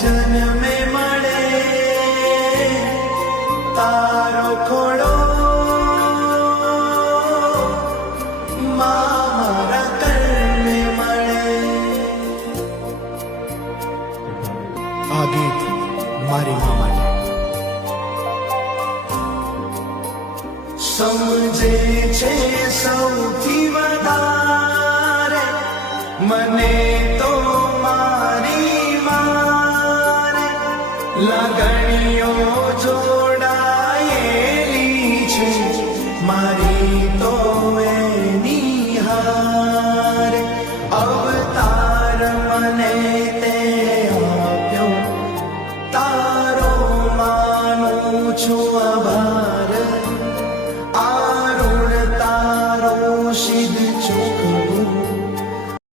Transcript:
જન્મે મળે તારો ખોડો મારા કર્મે મળે. આ ગીત મારી મા માટે. સમજે છે સૌથી વધારે મને તો મારી મારે લાગણીઓ